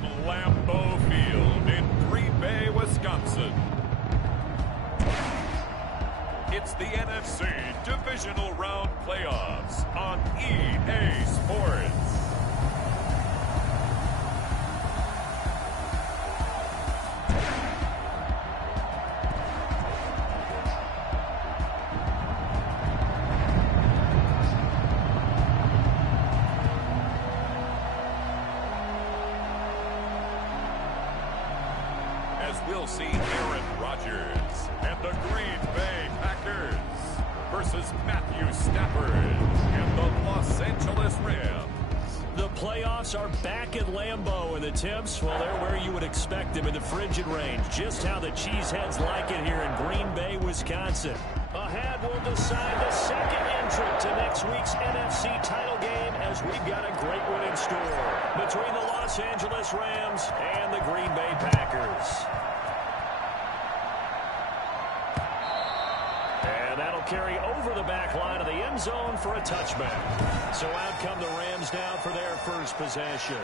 from Lambeau Field in Green Bay, Wisconsin. It's the NFC Divisional Round Playoffs on EA Sports. As we'll see Aaron Rodgers and the Green Bay Packers versus Matthew Stafford and the Los Angeles Rams. The playoffs are back at Lambeau, and the temps, well, they're where you would expect them in the frigid range. Just how the Cheeseheads like it here in Green Bay, Wisconsin. Ahead, we'll decide the second entrant to next week's NFC title game, as we've got a great one in store between the Los Angeles Rams and the Green Bay Packers. And that'll carry over the back line of the end zone for a touchback. So out come the Rams now for their first possession.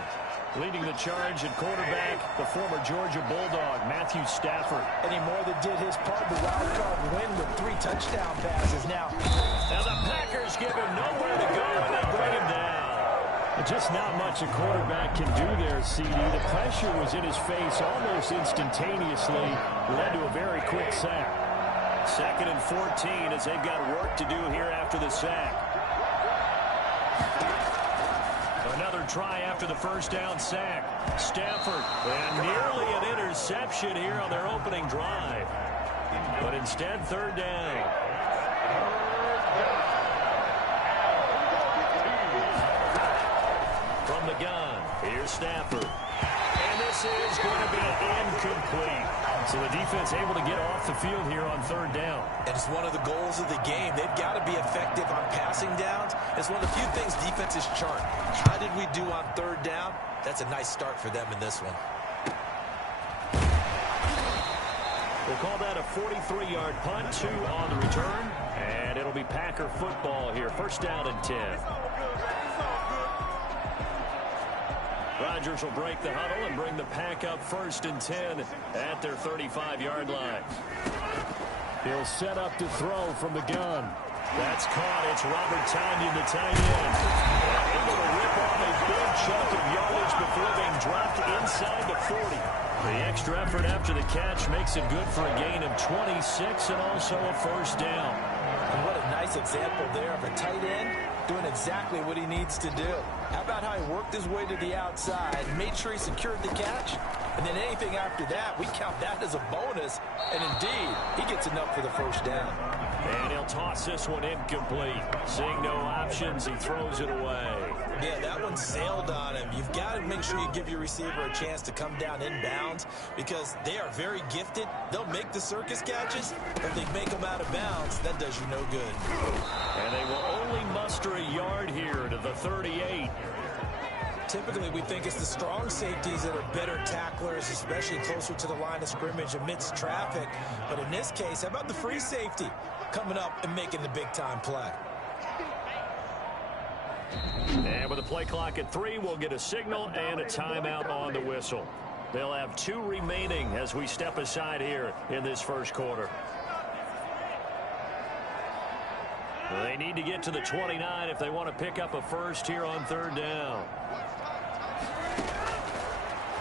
Leading the charge at quarterback, the former Georgia Bulldog, Matthew Stafford. And he more than did his part. The wild card win with 3 touchdown passes. Now the Packers give him nowhere to go, and they bring him down. Just not much a quarterback can do there, CD. The pressure was in his face almost instantaneously. Led to a very quick sack. 2nd and 14 as they've got work to do here after the sack. Another try after the first down sack. Stafford, and nearly an interception here on their opening drive. But instead, 3rd down. From the gun, here's Stafford. And this is going to be incomplete. So the defense able to get off the field here on 3rd down. And it's one of the goals of the game. They've got to be effective on passing downs. It's one of the few things defenses chart. How did we do on 3rd down? That's a nice start for them in this one. We'll call that a 43-yard punt, 2 on the return. And it'll be Packer football here. 1st down and 10. Rodgers will break the huddle and bring the Pack up 1st and 10 at their 35-yard line. He'll set up to throw from the gun. That's caught. It's Robert Tonyan, the tight end. Able to rip off a big chunk of yardage before being dropped inside the 40. The extra effort after the catch makes it good for a gain of 26 and also a 1st down. And what a nice example there of a tight end doing exactly what he needs to do. How about how he worked his way to the outside, made sure he secured the catch, and then anything after that, we count that as a bonus. And indeed, he gets enough for the 1st down. And he'll toss this one incomplete. Seeing no options, he throws it away. Yeah, that one sailed on him. You've got to make sure you give your receiver a chance to come down inbounds because they are very gifted. They'll make the circus catches, but if they make them out of bounds, that does you no good. And they will only muster a yard here to the 38. Typically, we think it's the strong safeties that are better tacklers, especially closer to the line of scrimmage amidst traffic. But in this case, how about the free safety coming up and making the big-time play? And with the play clock at 3, we'll get a signal and a timeout on the whistle. They'll have 2 remaining as we step aside here in this 1st quarter. They need to get to the 29 if they want to pick up a 1st here on 3rd down.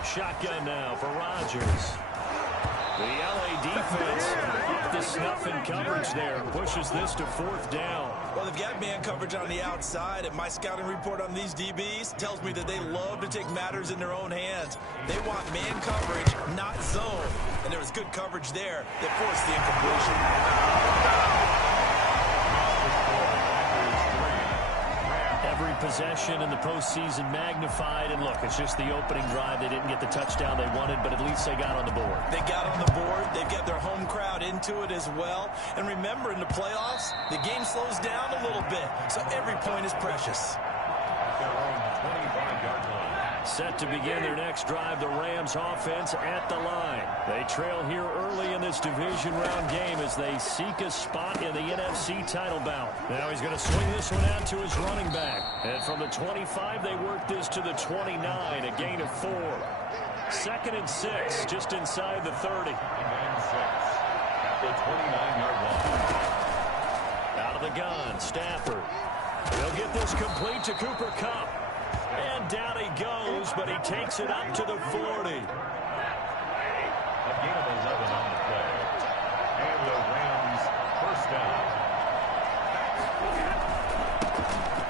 Shotgun now for Rodgers. The LA defense off the snuff in coverage there. Pushes this to 4th down. Well, they've got man coverage on the outside, and my scouting report on these DBs tells me that they love to take matters in their own hands. They want man coverage, not zone. And there was good coverage there that forced the incompletion. Every possession in the postseason magnified, and look, it's just the opening drive. They didn't get the touchdown they wanted, but at least they got on the board. They got on the board. They've got their home crowd into it as well. And remember, in the playoffs, the game slows down a little bit, so every point is precious. Their own 25-yard line. Set to begin their next drive, the Rams offense at the line. They trail here early in this division round game as they seek a spot in the NFC title bout. Now he's going to swing this one out to his running back. And from the 25, they work this to the 29, a gain of 4. 2nd and 6, just inside the 30. At the 29-yard line. Out of the gun, Stafford. He'll get this complete to Cooper Kupp. And down he goes, but he takes it up to the 40. A gain of 11 on the play. And the Rams first down.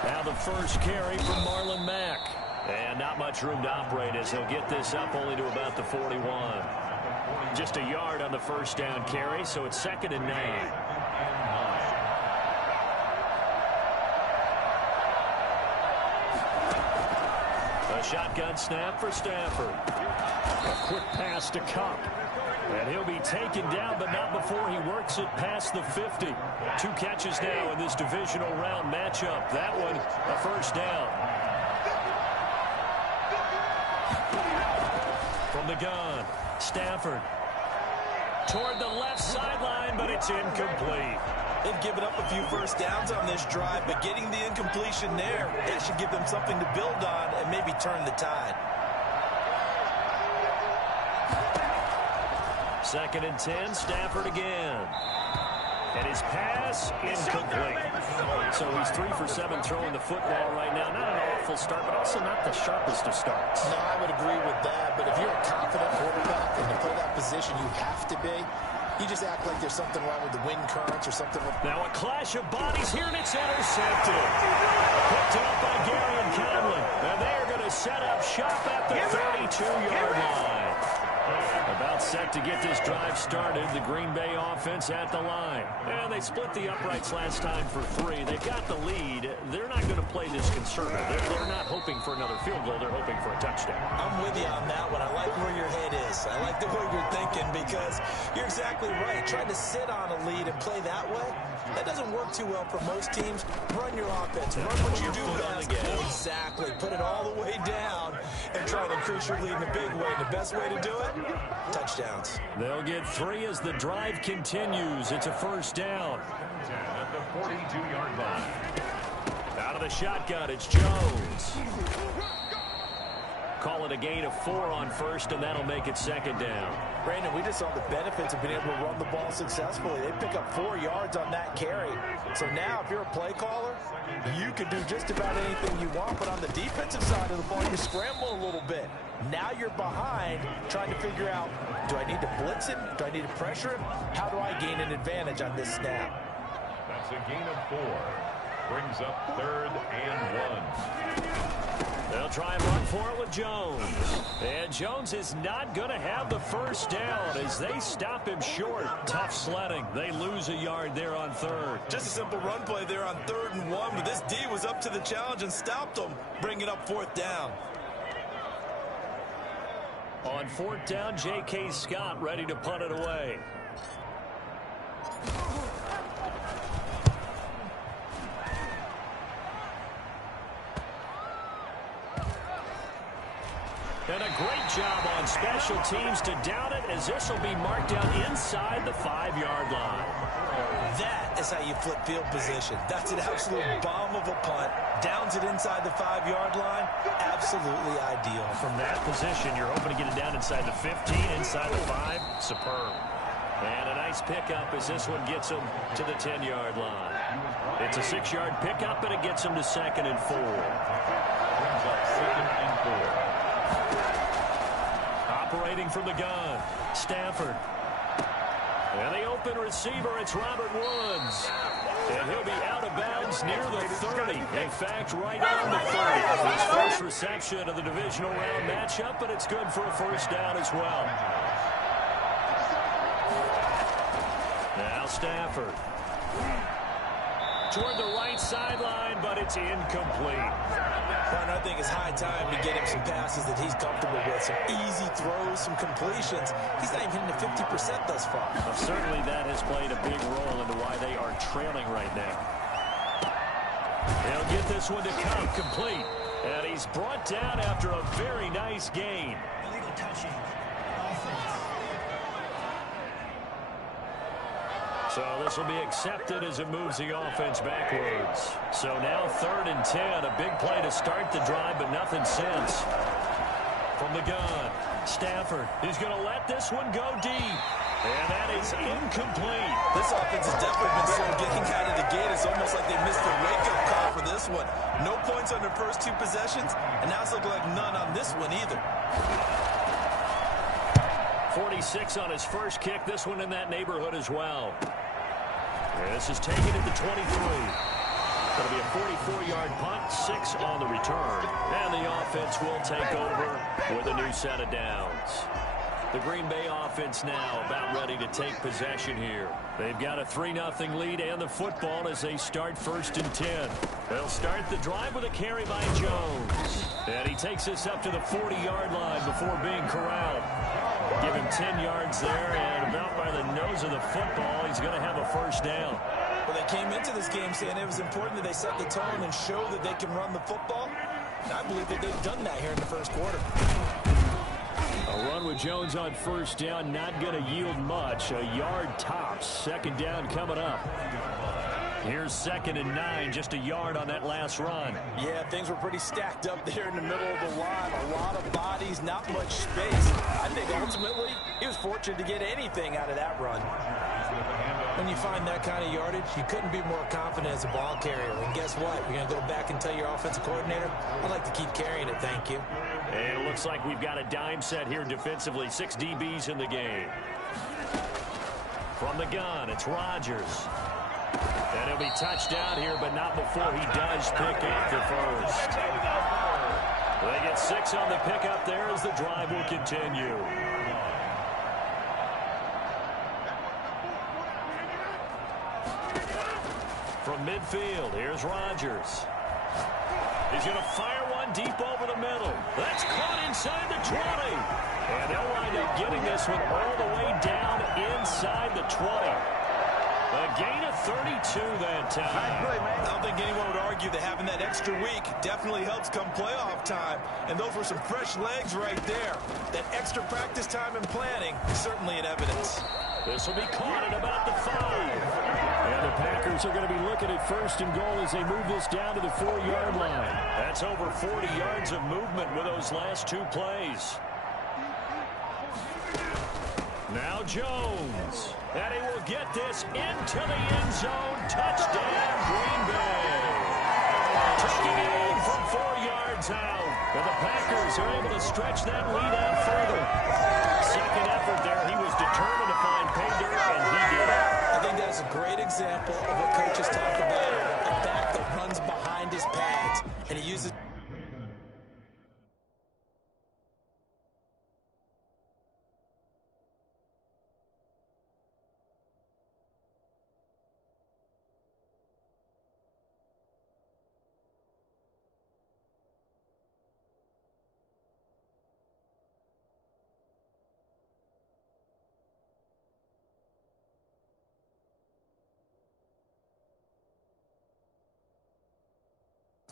Now the first carry from Marlon Mack. And not much room to operate as he'll get this up only to about the 41. Just a yard on the first down carry, so it's 2nd and 9. Shotgun snap for Stafford. A quick pass to Kupp. And he'll be taken down, but not before he works it past the 50. 2 catches now in this divisional round matchup. That one, a first down. From the gun, Stafford. Toward the left sideline, but it's incomplete. They've given up a few first downs on this drive, but getting the incompletion there, it should give them something to build on and maybe turn the tide. 2nd and 10, Stafford again. And his pass incomplete. So he's 3 for 7 throwing the football right now. Not an awful start, but also not the sharpest of starts. No, I would agree with that, but if you're a confident quarterback and you play that position, you have to be. You just act like there's something wrong with the wind currents or something. Now a clash of bodies here, and it's intercepted. Picked up by Gary and Conlon. And they are going to set up shop at the 32-yard line. About set to get this drive started, the Green Bay offense at the line. And they split the uprights last time for 3. They've got the lead. They're not going to play this conservative. They're not hoping for another field goal. They're hoping for a touchdown. I'm with you on that one. I like where your head is. I like the way you're thinking because you're exactly right. Trying to sit on a lead and play that way, that doesn't work too well for most teams. Run your offense. Run what you do best. Exactly. Put it all the way down and try to increase your lead in a big way. The best way to do it, touchdowns. They'll get 3 as the drive continues. It's a first down. At the 42-yard line. Out of the shotgun, it's Jones. Call it a gain of 4 on first, and that'll make it 2nd down. Brandon, we just saw the benefits of being able to run the ball successfully. They pick up 4 yards on that carry. So now, if you're a play caller, you can do just about anything you want. But on the defensive side of the ball, you scramble a little bit. Now you're behind, trying to figure out, do I need to blitz him? Do I need to pressure him? How do I gain an advantage on this snap? That's a gain of 4. Brings up 3rd and 1. They'll try and run for it with Jones. And Jones is not going to have the first down as they stop him short. Tough sledding. They lose a yard there on 3rd. Just a simple run play there on 3rd and 1, but this D was up to the challenge and stopped them, bringing up 4th down. On 4th down, J.K. Scott ready to punt it away. And a great job on special teams to down it as this will be marked down inside the 5-yard line. That is how you flip field position. That's an absolute bomb of a punt. Downs it inside the 5-yard line. Absolutely ideal. From that position, you're hoping to get it down inside the 15, inside the 5. Superb. And a nice pickup as this one gets them to the 10-yard line. It's a 6-yard pickup, and it gets them to 2nd and 4. Brings up 2nd and 4. Operating from the gun, Stafford. And the open receiver, it's Robert Woods. And he'll be out of bounds near the 30. In fact, right on the 30. His first reception of the divisional round matchup, but it's good for a first down as well. Now Stafford. Toward the right sideline, but it's incomplete. I think it's high time to get him some passes that he's comfortable with. Some easy throws, some completions. He's not even hitting the 50% thus far. Well, certainly that has played a big role into why they are trailing right now. They'll get this one to Kupp complete. And he's brought down after a very nice gain. Illegal touching. Offense. So this will be accepted as it moves the offense backwards. So now 3rd and 10. A big play to start the drive, but nothing since. From the gun, Stafford is going to let this one go deep. And that is incomplete. This offense has definitely been slow getting out of the gate. It's almost like they missed a wake-up call for this one. No points on their first 2 possessions, and now it's looking like none on this one either. 46 on his first kick. This one in that neighborhood as well. This is taken at the 23. It'll be a 44-yard punt, 6 on the return. And the offense will take over with a new set of downs. The Green Bay offense now about ready to take possession here. They've got a 3-0 lead and the football as they start 1st and 10. They'll start the drive with a carry by Jones. And he takes this up to the 40-yard line before being corralled. Give him 10 yards there, and about by the nose of the football, he's going to have a first down. Well, they came into this game saying it was important that they set the tone and show that they can run the football. And I believe that they've done that here in the first quarter. A run with Jones on first down, not going to yield much. A yard tops. 2nd down coming up. Here's 2nd and 9, just a yard on that last run. Yeah, things were pretty stacked up there in the middle of the line. A lot of bodies, not much space. I think ultimately he was fortunate to get anything out of that run. When you find that kind of yardage, you couldn't be more confident as a ball carrier. And guess what? You're going to go back and tell your offensive coordinator, I'd like to keep carrying it, thank you. And it looks like we've got a dime set here defensively. 6 DBs in the game. From the gun, it's Rodgers. And he'll be touched down here, but not before he does pick up the first. They get 6 on the pickup there as the drive will continue. From midfield, here's Rodgers. He's going to fire one deep over the middle. That's caught inside the 20. And they'll wind up getting this one all the way down inside the 20. A gain of 32 that time. I don't think anyone would argue that having that extra week definitely helps come playoff time. And those were some fresh legs right there. That extra practice time and planning is certainly in evidence. This will be caught at about the 5. And the Packers are going to be looking at 1st and goal as they move this down to the 4-yard line. That's over 40 yards of movement with those last 2 plays. Now Jones. And he will get this into the end zone. Touchdown, Green Bay. Taking it in from 4 yards out. And the Packers are able to stretch that lead out further. Second effort there. He was determined to find pay dirt, and he did. I think that's a great example of what coaches talk about. A back that runs behind his pads, and he uses...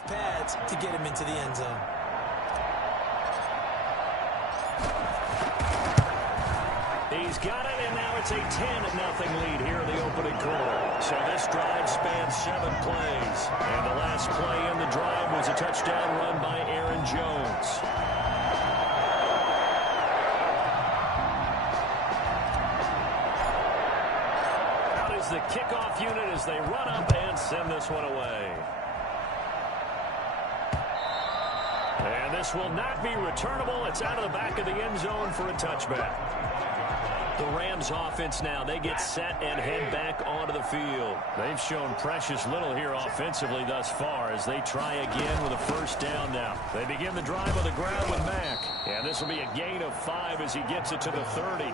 pads to get him into the end zone. He's got it, and now it's a 10-0 lead here in the opening quarter. So this drive spans 7 plays. And the last play in the drive was a touchdown run by Aaron Jones. Out is the kickoff unit as they run up and send this one away. And this will not be returnable. It's out of the back of the end zone for a touchback. The Rams offense now, they get set and head back onto the field. They've shown precious little here offensively thus far as they try again with a first down now. They begin the drive on the ground with Mack. And this will be a gain of 5 as he gets it to the 30.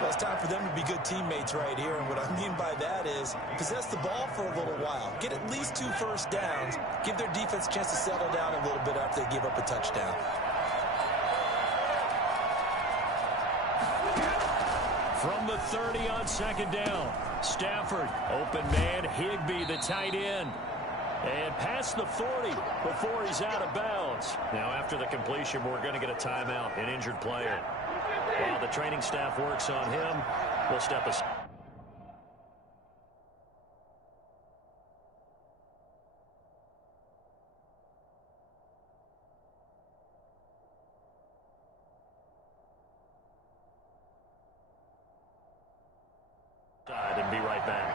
Well, it's time for them to be good teammates right here. And what I mean by that is possess the ball for a little while. Get at least 2 first downs. Give their defense a chance to settle down a little bit after they give up a touchdown. From the 30 on second down, Stafford, open man, Higbee, the tight end. And past the 40 before he's out of bounds. Now, after the completion, we're going to get a timeout, an injured player. While the training staff works on him, we'll step aside. And be right back.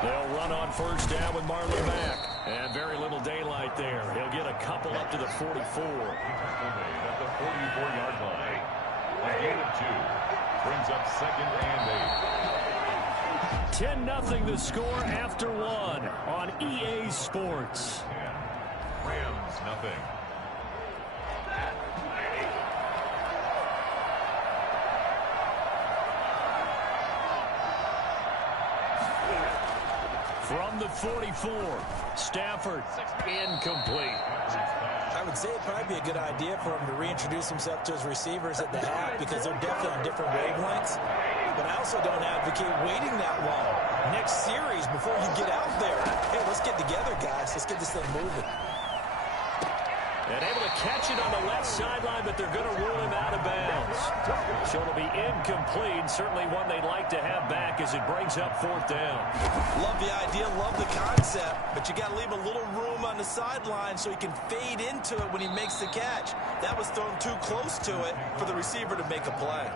They'll run on first down with Marlon Mack. And very little daylight there. He'll get a couple up to the 44. At the 44-yard line. A gain of 2. Brings up 2nd and 8. 10-0 the score after 1 on EA Sports. Rams nothing. From the 44, Stafford, incomplete. I would say it'd probably be a good idea for him to reintroduce himself to his receivers at the half because they're definitely on different wavelengths. But I also don't advocate waiting that long. Next series, before you get out there, hey, let's get together, guys. Let's get this thing moving. And able to catch it on the left sideline, but they're going to rule him out of bounds. So it'll be incomplete. Certainly one they'd like to have back as it brings up 4th down. Love the idea, love the concept, but you got to leave a little room on the sideline so he can fade into it when he makes the catch. That was thrown too close to it for the receiver to make a play.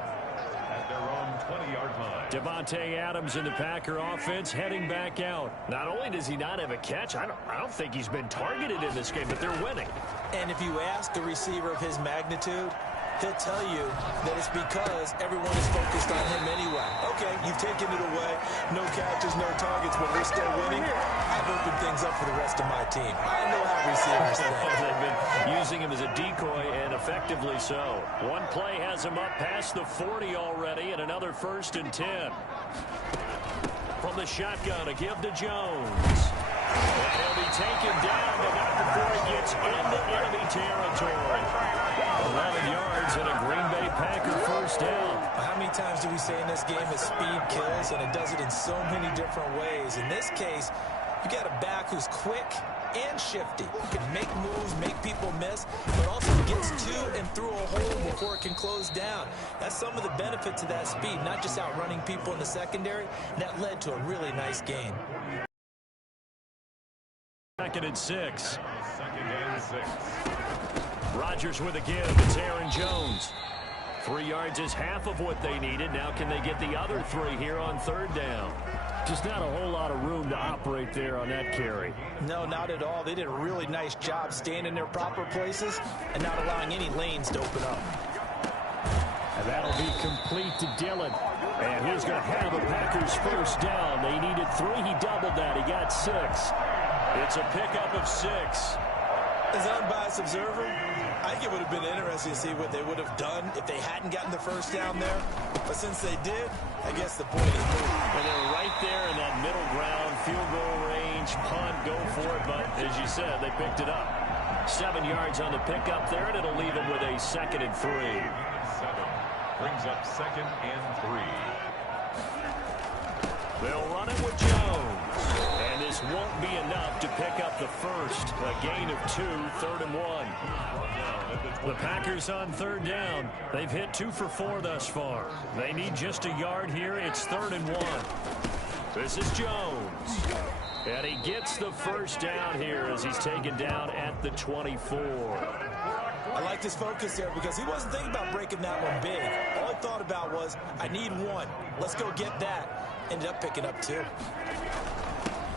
At their own 20-yard line. Davante Adams in the Packer offense heading back out. Not only does he not have a catch, I don't think he's been targeted in this game, but they're winning. And if you ask a receiver of his magnitude, he'll tell you that it's because everyone is focused on him anyway. Okay, you've taken it away. No catches, no targets, but we're still winning. I've opened things up for the rest of my team. I know how receivers think. They've been using him as a decoy, and effectively so. One play has him up past the 40 already, and another 1st and 10. From the shotgun, a give to Jones. And he'll be taken down, but not before he gets into enemy territory. 11 yards and a Green Bay Packer 1st down. How many times do we say in this game that speed kills, and it does it in so many different ways? In this case, you got a back who's quick and shifty. He can make moves, make people miss, but also gets to and through a hole before it can close down. That's some of the benefit to that speed, not just outrunning people in the secondary. And that led to a really nice gain. 2nd and 6. 2nd and 6. Rodgers with a give. It's Aaron Jones. 3 yards is half of what they needed. Now can they get the other 3 here on 3rd down? Just not a whole lot of room to operate there on that carry. No, not at all. They did a really nice job staying in their proper places and not allowing any lanes to open up. And that'll be complete to Dillon. And he's going to have the Packers 1st down. They needed 3. He doubled that. He got 6. It's a pickup of 6. As an unbiased observer, I think it would have been interesting to see what they would have done if they hadn't gotten the 1st down there. But since they did, I guess the point is moved. And they're right there in that middle ground, field goal range, punt, go for it. But as you said, they picked it up. 7 yards on the pickup there, and it'll leave them with a 2nd and 3. 7. Brings up 2nd and 3. They'll run it with Jones. And this won't be enough to pick up the 1st. A gain of 2, 3rd and 1. The Packers on 3rd down. They've hit 2 for 4 thus far. They need just a yard here. It's 3rd and 1. This is Jones. And he gets the 1st down here as he's taken down at the 24. I like his focus there because he wasn't thinking about breaking that one big. All he thought about was, I need 1. Let's go get that. Ended up picking up 2.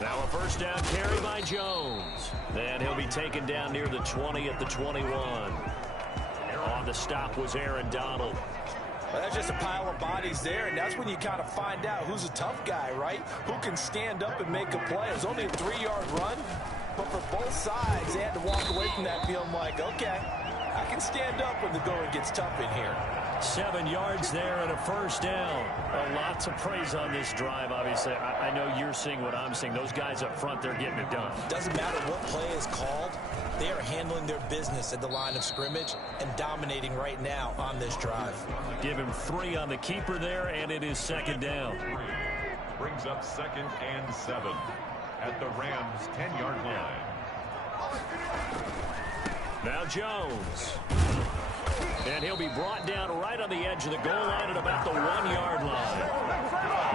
Now a 1st down carry by Jones. Then he'll be taken down near the 20 at the 21. On the stop was Aaron Donald. Well, that's just a pile of bodies there, and that's when you kind of find out who's a tough guy, right? Who can stand up and make a play. It was only a 3-yard run, but for both sides, they had to walk away from that feeling like, okay, I can stand up when the going gets tough in here. 7 yards there and a 1st down. Well, lots of praise on this drive, obviously. I know you're seeing what I'm seeing. Those guys up front, they're getting it done. Doesn't matter what play is called. They are handling their business at the line of scrimmage and dominating right now on this drive. Give him 3 on the keeper there, and it is 2nd down. Brings up 2nd and 7. at the Rams' 10-yard line. Now Jones. And he'll be brought down right on the edge of the goal line at about the 1-yard line.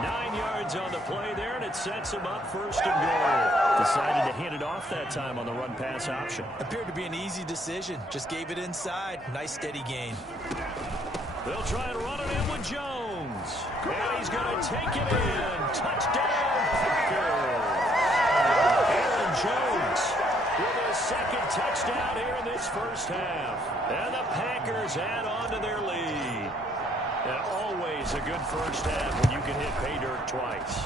9 yards on the play there, and it sets him up first and goal. Decided to hand it off that time on the run-pass option. Appeared to be an easy decision. Just gave it inside. Nice steady gain. They'll try and run it in with Jones. And he's going to take it in. Touchdown, Packers. Aaron Jones with his second touchdown here in this first half. And the Packers add on to their lead. And always a good first half when you can hit pay dirt twice.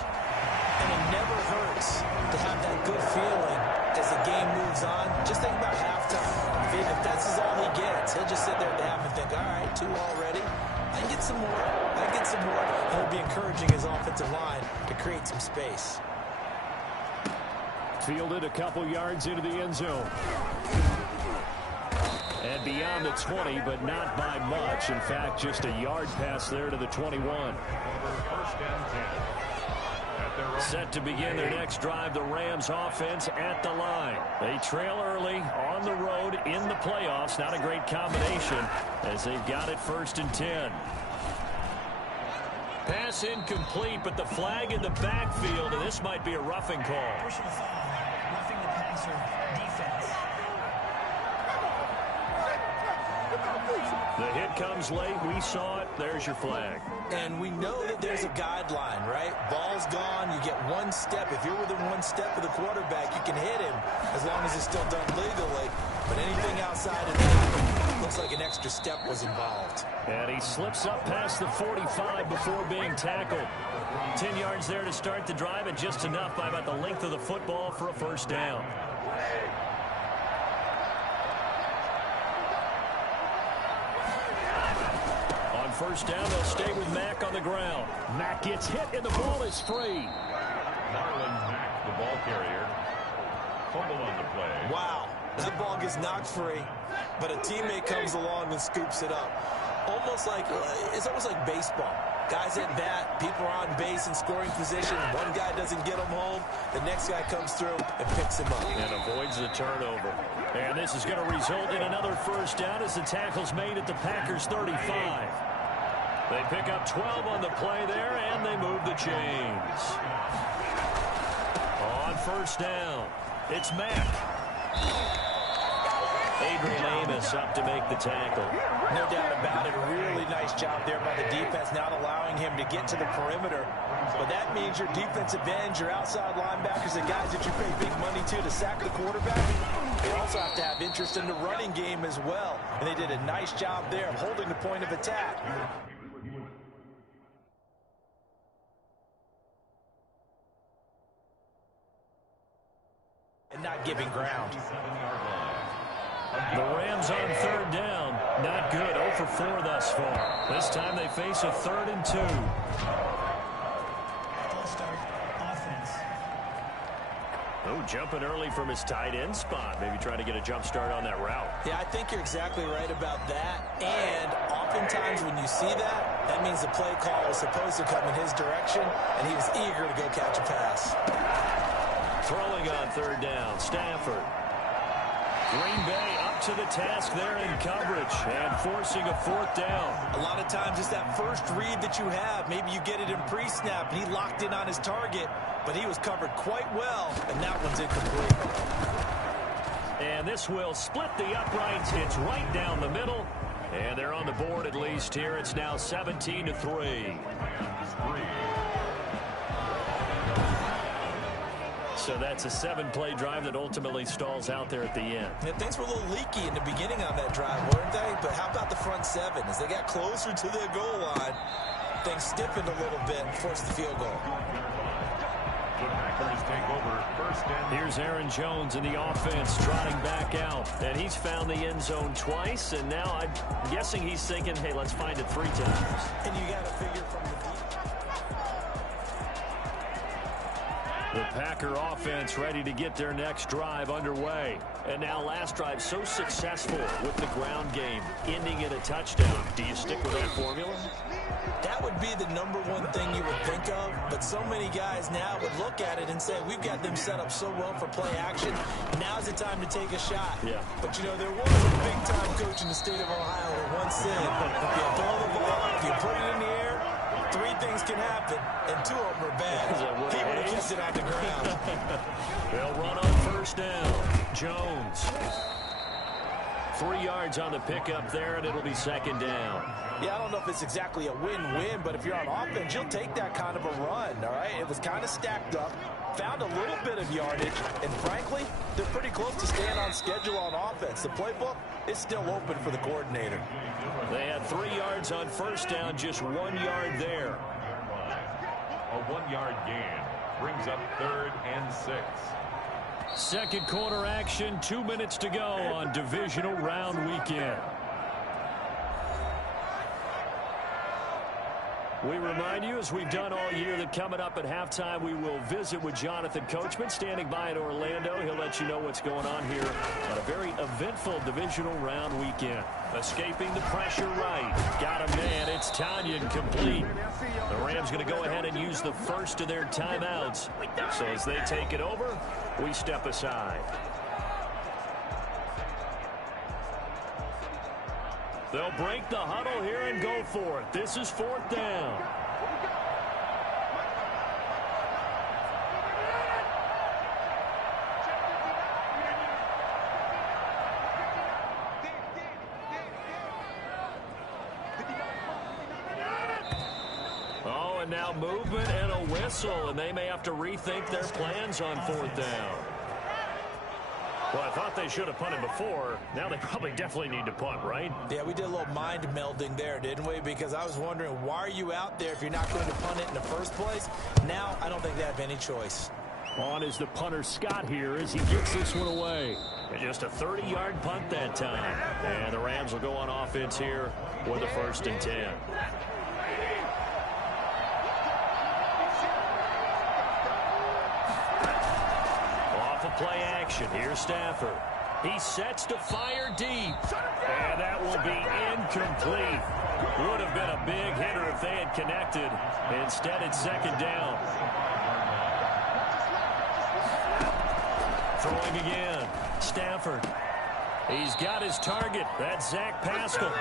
And it never hurts to have that good feeling as the game moves on. Just think about halftime. If that's all he gets, he'll just sit there at the half and think, all right, 2 already. I can get some more. I can get some more. And he'll be encouraging his offensive line to create some space. Fielded a couple yards into the end zone. And beyond the 20, but not by much. In fact, just a yard pass there to the 21. First and 10. Set to begin their next drive, the Rams offense at the line. They trail early on the road in the playoffs. Not a great combination as they've got it first and 10. Pass incomplete, but the flag in the backfield, and this might be a roughing call. Personal foul. Roughing the passer. Defense. The hit comes late. We saw it. There's your flag. And we know that there's a guideline, right? Ball's gone. You get 1 step. If you're within 1 step of the quarterback, you can hit him as long as it's still done legally. But anything outside of that looks like an extra step was involved. And he slips up past the 45 before being tackled. 10 yards there to start the drive, and just enough by about the length of the football for a first down. On first down, they'll stay with Mack on the ground. Mack gets hit, and the ball is free. Marlon Mack, the ball carrier. Fumble on the play. Wow. That ball gets knocked free, but a teammate comes along and scoops it up. It's almost like baseball. Guys at bat, people are on base in scoring position. One guy doesn't get him home. The next guy comes through and picks him up. And avoids the turnover. And this is going to result in another first down as the tackle's made at the Packers' 35. They pick up 12 on the play there, and they move the chains. On first down, it's Mack. Adrian Amos up to make the tackle. No doubt about it. A really nice job there by the defense, not allowing him to get to the perimeter. But that means your defensive ends, your outside linebackers, the guys that you pay big money to sack the quarterback, they also have to have interest in the running game as well. And they did a nice job there of holding the point of attack. And not giving ground. The Rams on third down. Not good. 0 for 4 thus far. This time they face a 3rd and 2. False start. Offense. Oh, jumping early from his tight end spot. Maybe trying to get a jump start on that route. Yeah, I think you're exactly right about that. And oftentimes when you see that, that means the play call was supposed to come in his direction, and he was eager to go catch a pass. Throwing on third down, Stafford. Green Bay up to the task there in coverage and forcing a 4th down. A lot of times it's that first read that you have. Maybe you get it in pre-snap, and he locked in on his target, but he was covered quite well, and that one's incomplete. And this will split the uprights. It's right down the middle, and they're on the board at least here. It's now 17-3. So that's a 7-play drive that ultimately stalls out there at the end. Yeah, things were a little leaky in the beginning on that drive, weren't they? But how about the front 7? As they got closer to the goal line, things stiffened a little bit and forced the field goal. The Packers take over first and... Here's Aaron Jones in the offense trotting back out. And he's found the end zone twice, and now I'm guessing he's thinking, hey, let's find it 3 times. And you got to figure from the The Packer offense ready to get their next drive underway. And now last drive so successful with the ground game, ending in a touchdown. Do you stick with that formula? That would be the number one thing you would think of, but so many guys now would look at it and say, we've got them set up so well for play action. Now's the time to take a shot. Yeah. But, you know, there was a big-time coach in the state of Ohio who once said, if you throw the ball, if you put it in the air, 3 things can happen, and 2 of them are bad. He would have kissed it on the ground. They'll run on first down. Jones. 3 yards on the pickup there, and it'll be second down. Yeah, I don't know if it's exactly a win-win, but if you're on offense, you'll take that kind of a run, all right? It was kind of stacked up, found a little bit of yardage, and frankly, they're pretty close to staying on schedule on offense. The playbook is still open for the coordinator. They had 3 yards on first down, just 1 yard there. A 1-yard gain brings up 3rd and 6. Second quarter action, 2 minutes to go on divisional round weekend. We remind you, as we've done all year, that coming up at halftime, we will visit with Jonathan Coachman, standing by in Orlando. He'll let you know what's going on here on a very eventful divisional round weekend. Escaping the pressure right. Got a man. It's Tonyan complete. The Rams going to go ahead and use the first of their timeouts. So as they take it over, we step aside. They'll break the huddle here and go for it. This is 4th down. Oh, and now movement and a whistle, and they may have to rethink their plans on 4th down. Well, I thought they should have punted before. Now they probably definitely need to punt, right? Yeah, we did a little mind melding there, didn't we? Because I was wondering, why are you out there if you're not going to punt it in the first place? Now, I don't think they have any choice. On is the punter, Scott, here as he gets this one away. And just a 30-yard punt that time. And the Rams will go on offense here with a 1st and 10. Play action. Here's Stafford. He sets to fire deep. And that will be incomplete. Would have been a big hitter if they had connected. Instead, it's 2nd down. Throwing again. Stafford. He's got his target. That's Zach Pascal.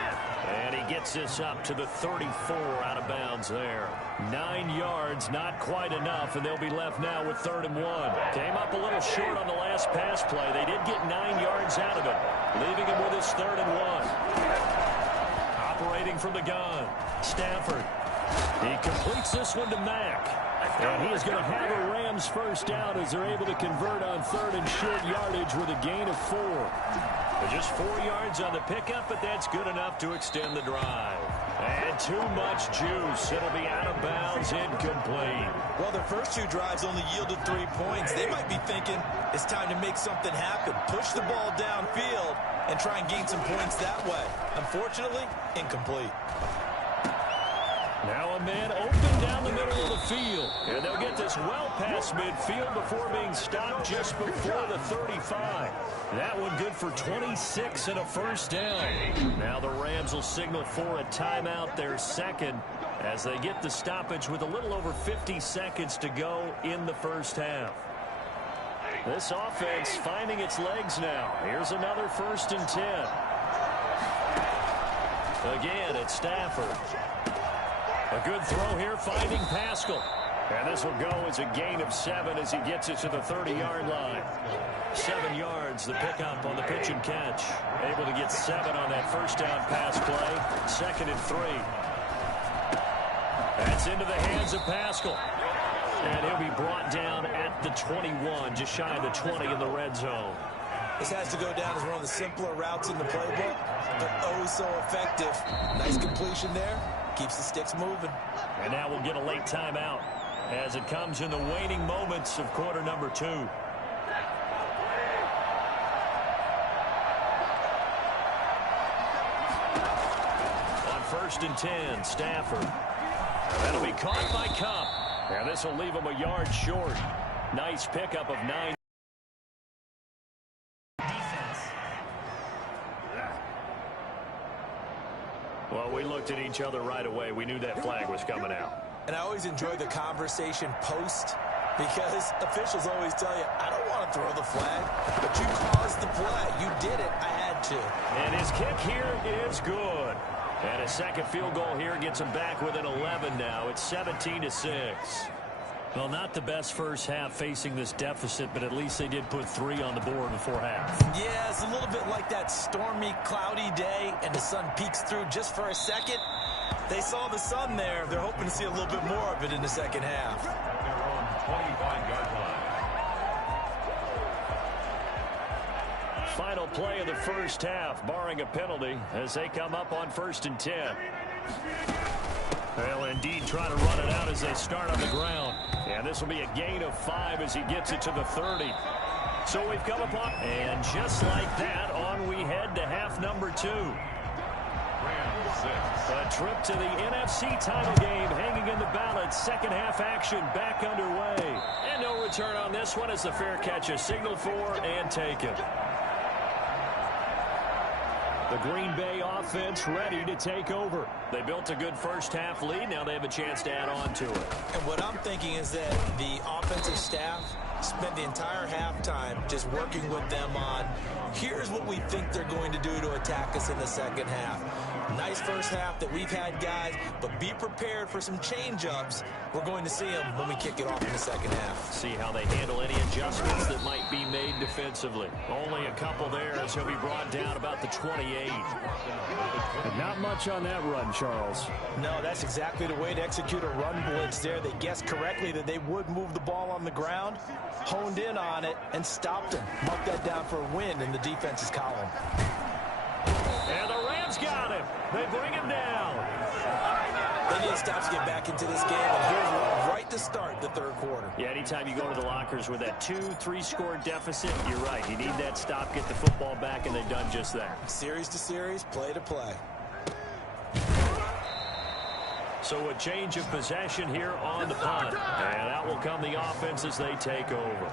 And he gets this up to the 34 out of bounds there. 9 yards, not quite enough, and they'll be left now with 3rd and 1. Came up a little short on the last pass play. They did get 9 yards out of it, leaving him with his 3rd and 1. Operating from the gun, Stafford. He completes this one to Mack. And he is going to have a Rams first down as they're able to convert on 3rd and short yardage with a gain of 4. Just 4 yards on the pickup, but that's good enough to extend the drive. And too much juice. It'll be out of bounds, incomplete. Well, their first 2 drives only yielded 3 points. They might be thinking it's time to make something happen. Push the ball downfield and try and gain some points that way. Unfortunately, incomplete. Now a man open down the middle of the field. And they'll get this well past midfield before being stopped just before the 35. That one good for 26 and a first down. Now the Rams will signal for a timeout, their 2nd, as they get the stoppage with a little over 50 seconds to go in the first half. This offense finding its legs now. Here's another 1st and 10. Again, it's Stafford. A good throw here, finding Pascal. And this will go as a gain of 7 as he gets it to the 30-yard line. 7 yards, the pickup on the pitch and catch. Able to get 7 on that first down pass play. 2nd and 3. That's into the hands of Pascal. And he'll be brought down at the 21, just shy of the 20 in the red zone. This has to go down as one of the simpler routes in the playbook, but oh so effective. Nice completion there. Keeps the sticks moving. And now we'll get a late timeout as it comes in the waning moments of quarter number 2. On 1st and 10, Stafford. That'll be caught by Kupp. And this will leave him a yard short. Nice pickup of 9. Well, we we looked at each other right away. We knew that flag was coming out. And I always enjoy the conversation post, because officials always tell you, I don't want to throw the flag, but you caused the play. You did it. I had to. And his kick here is good. And a second field goal here gets him back within 11 now. It's 17-6. Well, not the best first half facing this deficit, but at least they did put 3 on the board before half. Yeah, it's a little bit like that stormy, cloudy day, and the sun peeks through just for a second. They saw the sun there. They're hoping to see a little bit more of it in the second half. They're on the 25-yard line. Final play of the first half, barring a penalty, as they come up on 1st and 10. They'll indeed try to run it out as they start on the ground. And this will be a gain of 5 as he gets it to the 30. So we've come upon, and just like that, on we head to half number 2. A trip to the NFC title game hanging in the balance. Second half action back underway. And no return on this one as the fair catch is signaled for and taken. The Green Bay offense ready to take over. They built a good first half lead. Now they have a chance to add on to it. And what I'm thinking is that the offensive staff spent the entire halftime just working with them on, here's what we think they're going to do to attack us in the second half. Nice first half that we've had, guys, but be prepared for some change-ups. We're going to see them when we kick it off in the second half. See how they handle any adjustments that might be made defensively. Only a couple there as he'll be brought down about the 28. And not much on that run, Charles. No, that's exactly the way to execute a run blitz there. They guessed correctly that they would move the ball on the ground, honed in on it, and stopped him. Mark that down for a win in the defense's column. And the Rams got him. They bring him down. They need to stop to get back into this game, and here's one right to start the third quarter. Yeah, anytime you go to the lockers with that 2-3 score deficit, you're right. You need that stop, get the football back, and they've done just that. Series to series, play to play. So a change of possession here on the punt. And out will come the offense as they take over.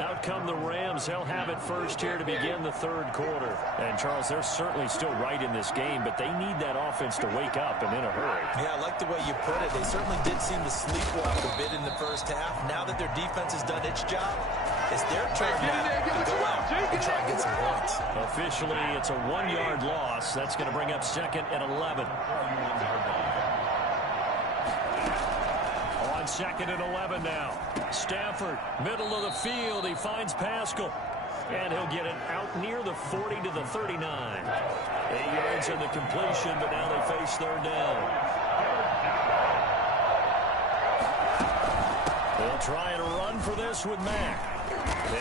Out come the Rams. They'll have it first here to begin the third quarter. And, Charles, they're certainly still right in this game, but they need that offense to wake up and in a hurry. Yeah, I like the way you put it. They certainly did seem to sleepwalk a bit in the first half. Now that their defense has done its job, it's their turn now to go out and try and get some points. Officially, it's a 1-yard loss. That's going to bring up 2nd and 11. On 2nd and 11 now. Stafford, middle of the field. He finds Pascal. And he'll get it out near the 40 to the 39. 8 yards in the completion, but now they face third down. They'll try and run for this with Mack.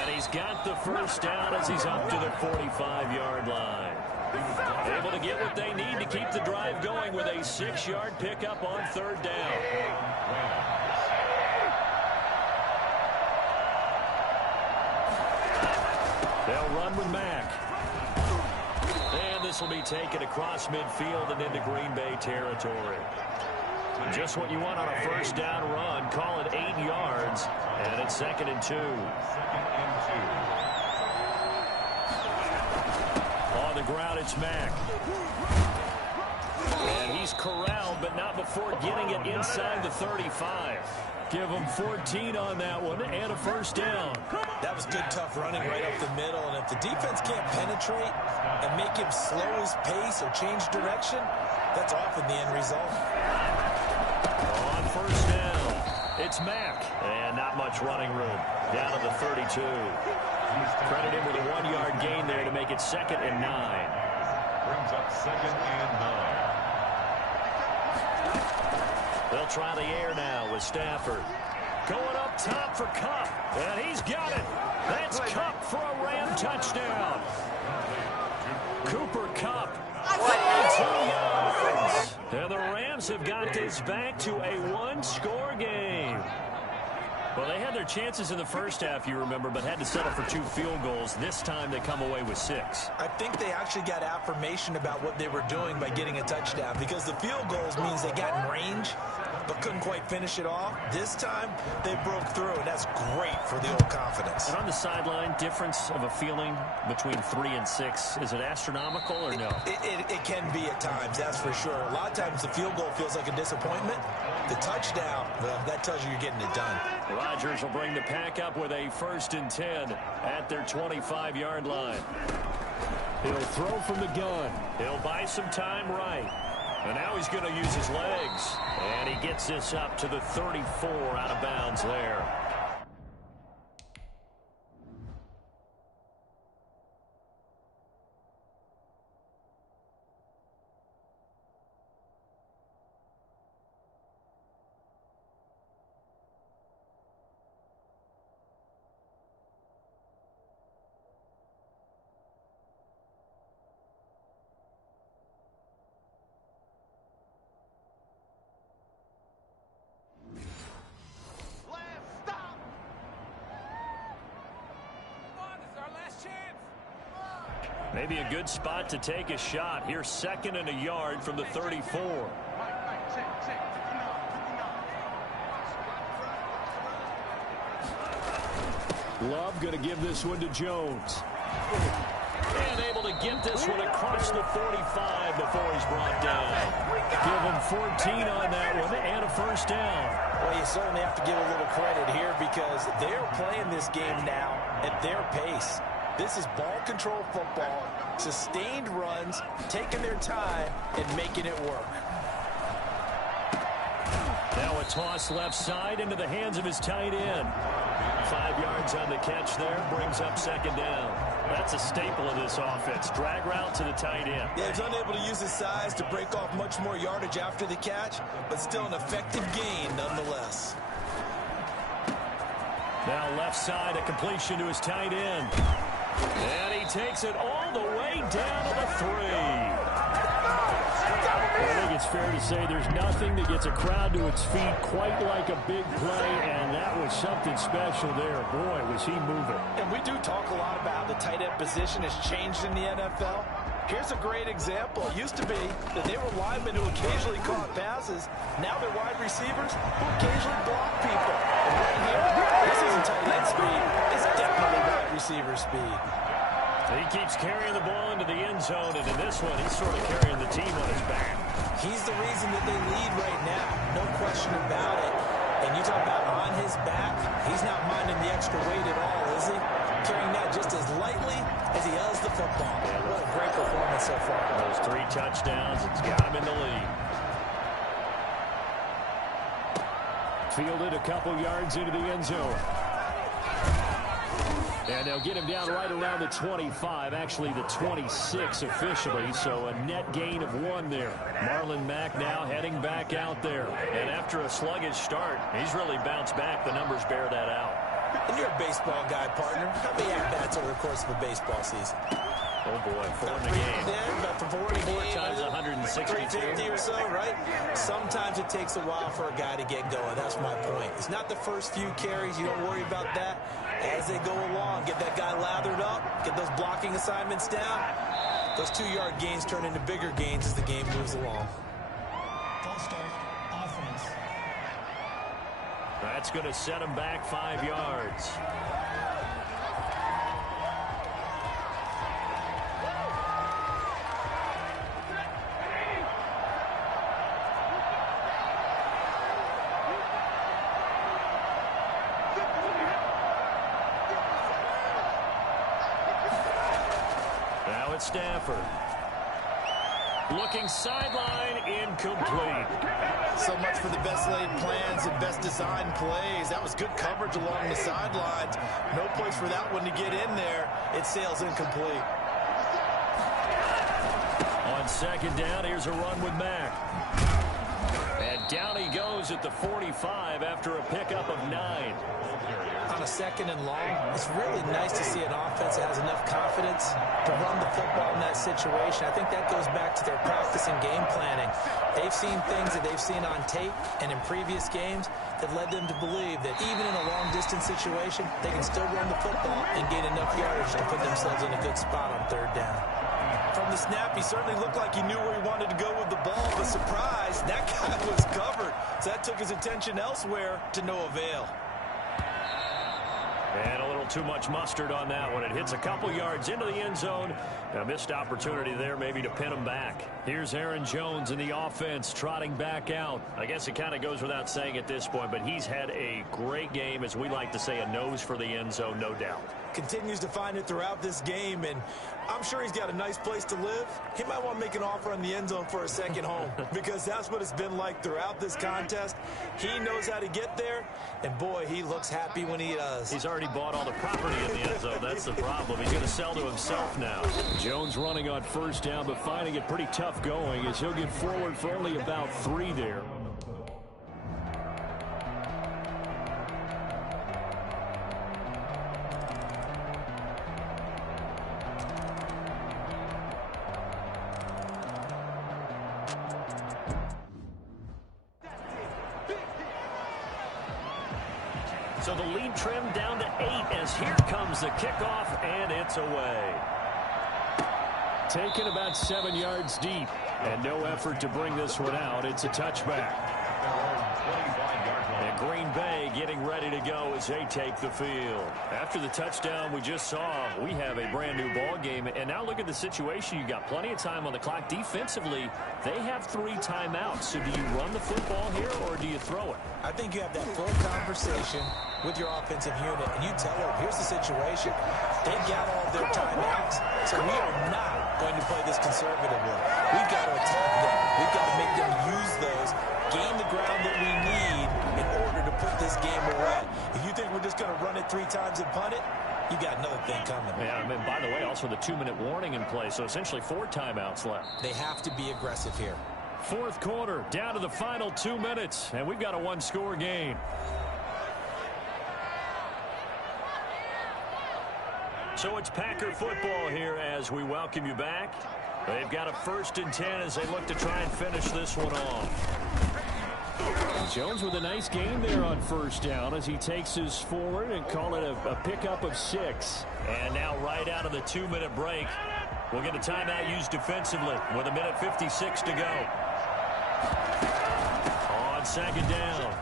And he's got the first down as he's up to the 45-yard line. Able to get what they need to keep the drive going with a 6-yard pickup on third down. They'll run with Mack. And this will be taken across midfield and into Green Bay territory. Just what you want on a first down run. Call it 8 yards. And it's 2nd and 2. On the ground, it's Mack. And he's corralled, but not before getting it inside the 35. Give him 14 on that one and a first down. That was good, tough running right up the middle. And if the defense can't penetrate and make him slow his pace or change direction, that's often the end result. On first down, it's Mack. And not much running room. Down to the 32. Credit him with a 1-yard gain there to make it 2nd and 9. Brings up 2nd and 9. They'll try the air now with Stafford. Going up top for Kupp. And he's got it. That's Kupp for a Ram touchdown. Cooper Kupp. 42 yards. And the Rams have got this back to a 1-score game. Well, they had their chances in the first half, you remember, but had to settle for 2 field goals. This time they come away with 6. I think they actually got affirmation about what they were doing by getting a touchdown, because the field goals means they got in range. but couldn't quite finish it off. This time, they broke through, and that's great for the old confidence. And on the sideline, difference of a feeling between 3 and 6, is it astronomical or no? It can be at times, that's for sure. A lot of times the field goal feels like a disappointment. The touchdown, well, that tells you you're getting it done. Rodgers will bring the pack up with a 1st and 10 at their 25-yard line. He'll throw from the gun. He'll buy some time right. And now he's going to use his legs. And he gets this up to the 34 out of bounds there. Maybe a good spot to take a shot. Here's 2nd and a yard from the 34. Love going to give this one to Jones. And able to get this one across the 45 before he's brought down. Give him 14 on that one and a 1st down. Well, you certainly have to give a little credit here because they're playing this game now at their pace. This is ball control football, sustained runs, taking their time, and making it work. Now a toss left side into the hands of his tight end. 5 yards on the catch there, brings up 2nd down. That's a staple of this offense. Drag route to the tight end. Yeah, he's unable to use his size to break off much more yardage after the catch, but still an effective gain nonetheless. Now left side, a completion to his tight end. And he takes it all the way down to the 3. I think it's fair to say there's nothing that gets a crowd to its feet quite like a big play, and that was something special there. Boy, was he moving. And we do talk a lot about how the tight end position has changed in the NFL. Here's a great example. It used to be that they were linemen who occasionally caught passes. Now they're wide receivers who occasionally block people. And right here, this isn't tight end speed. It's definitely wide receiver speed. He keeps carrying the ball into the end zone, and in this one, he's sort of carrying the team on his back. He's the reason that they lead right now. No question about it. And you talk about on his back, he's not minding the extra weight at all, is he? Carrying that just as lightly as he does the football. What a great performance so far. Those 3 touchdowns, it's got him in the lead. Fielded a couple yards into the end zone. And they'll get him down right around the 25, actually the 26 officially, so a net gain of 1 there. Marlon Mack now heading back out there. And after a sluggish start, he's really bounced back. The numbers bear that out. And you're a baseball guy, partner. How many at-bats over the course of a baseball season? Oh, boy, 4 in the game. Yeah, about 4 in the game. 4 times 162. 350 or so, right? Sometimes it takes a while for a guy to get going. That's my point. It's not the first few carries. You don't worry about that. As they go along, get that guy lathered up, get those blocking assignments down. Those 2-yard gains turn into bigger gains as the game moves along. False start, offense. That's going to set him back 5 yards. Stafford. Looking sideline, incomplete. So much for the best laid plans and best designed plays. That was good coverage along the sidelines. No place for that one to get in there. It sails incomplete. On 2nd down, here's a run with Mack. And down he goes at the 45 after a pickup of 9. On a 2nd and long, it's really nice to see an offense that has enough confidence to run the football in that situation. I think that goes back to their practice and game planning. They've seen things that they've seen on tape and in previous games that led them to believe that even in a long-distance situation, they can still run the football and gain enough yardage to put themselves in a good spot on 3rd down. From the snap, he certainly looked like he knew where he wanted to go with the ball, but surprise, that guy was covered. It's that took his attention elsewhere to no avail. And a little too much mustard on that one. It hits a couple yards into the end zone. A missed opportunity there maybe to pin him back. Here's Aaron Jones in the offense trotting back out. I guess it kind of goes without saying at this point, but he's had a great game, as we like to say, a nose for the end zone, no doubt. Continues to find it throughout this game, and I'm sure he's got a nice place to live. He might want to make an offer on the end zone for a second home because that's what it's been like throughout this contest. He knows how to get there, and boy, he looks happy when he does. He's already bought all the property in the end zone. That's the problem. He's going to sell to himself now. Jones running on first down, but finding it pretty tough going as he'll get forward for only about 3 there. So the lead trimmed down to 8 as here comes the kickoff, and it's away. Taken about 7 yards deep, and no effort to bring this one out. It's a touchback. And Green Bay getting ready to go as they take the field. After the touchdown we just saw, we have a brand new ball game. And now look at the situation. You got plenty of time on the clock. Defensively, they have 3 timeouts. So do you run the football here or do you throw it? I think you have that full conversation with your offensive unit, and you tell them, here's the situation. They've got all of their timeouts, so we are not going to play this conservatively. We've got to attack them. We've got to make them use those, gain the ground that we need in order to put this game away. If you think we're just going to run it 3 times and punt it, you got another thing coming. Yeah, I mean, by the way, also the 2-minute warning in play, so essentially 4 timeouts left. They have to be aggressive here. Fourth quarter, down to the final 2 minutes, and we've got a 1-score game. So it's Packer football here as we welcome you back. They've got a 1st and 10 as they look to try and finish this one off. Jones with a nice gain there on first down as he takes his forward and call it a pickup of 6. And now right out of the 2-minute break, we'll get a timeout used defensively with 1:56 to go. On 2nd down,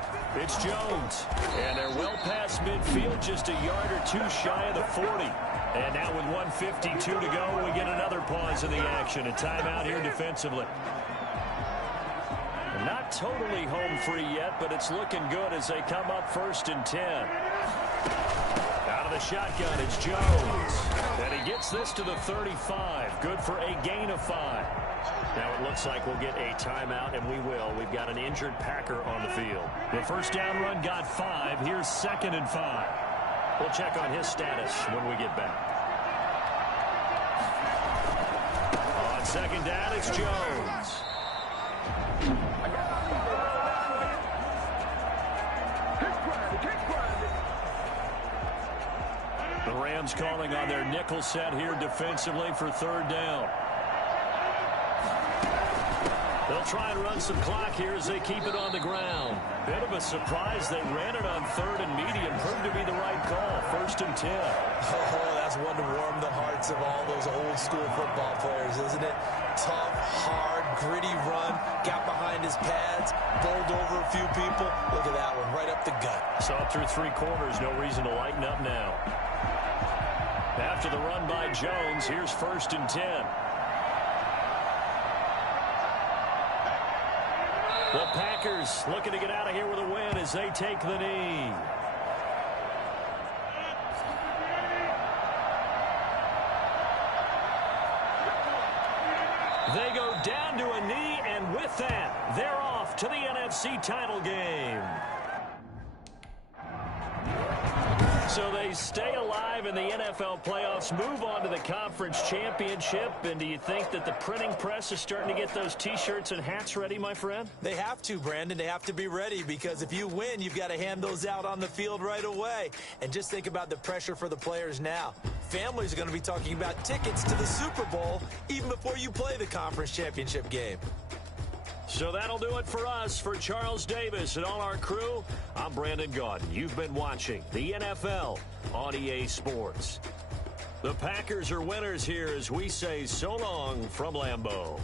it's Jones. And they're well past midfield, just a yard or 2 shy of the 40. And now with 1:52 to go, we get another pause in the action. A timeout here defensively. Not totally home free yet, but it's looking good as they come up 1st and 10. Out of the shotgun, it's Jones. And he gets this to the 35. Good for a gain of 5. Now it looks like we'll get a timeout, and we will. We've got an injured Packer on the field. The first down run got 5. Here's 2nd and 5. We'll check on his status when we get back. On 2nd down, it's Jones. The Rams calling on their nickel set here defensively for 3rd down. They'll try and run some clock here as they keep it on the ground. Bit of a surprise. They ran it on 3rd and medium. Proved to be the right call. 1st and 10. Oh, that's one to warm the hearts of all those old school football players, isn't it? Tough, hard, gritty run. Got behind his pads. Bowled over a few people. Look at that one. Right up the gut. Saw it through 3 quarters. No reason to lighten up now. After the run by Jones, here's 1st and 10. The Packers looking to get out of here with a win as they take the knee. They go down to a knee, and with that, they're off to the NFC title game. So they stay alive in the NFL playoffs, move on to the conference championship. And do you think that the printing press is starting to get those T-shirts and hats ready, my friend? They have to, Brandon. They have to be ready because if you win, you've got to hand those out on the field right away. And just think about the pressure for the players now. Families are going to be talking about tickets to the Super Bowl even before you play the conference championship game. So that'll do it for us. For Charles Davis and all our crew, I'm Brandon Gaudin. You've been watching the NFL on EA Sports. The Packers are winners here as we say so long from Lambeau.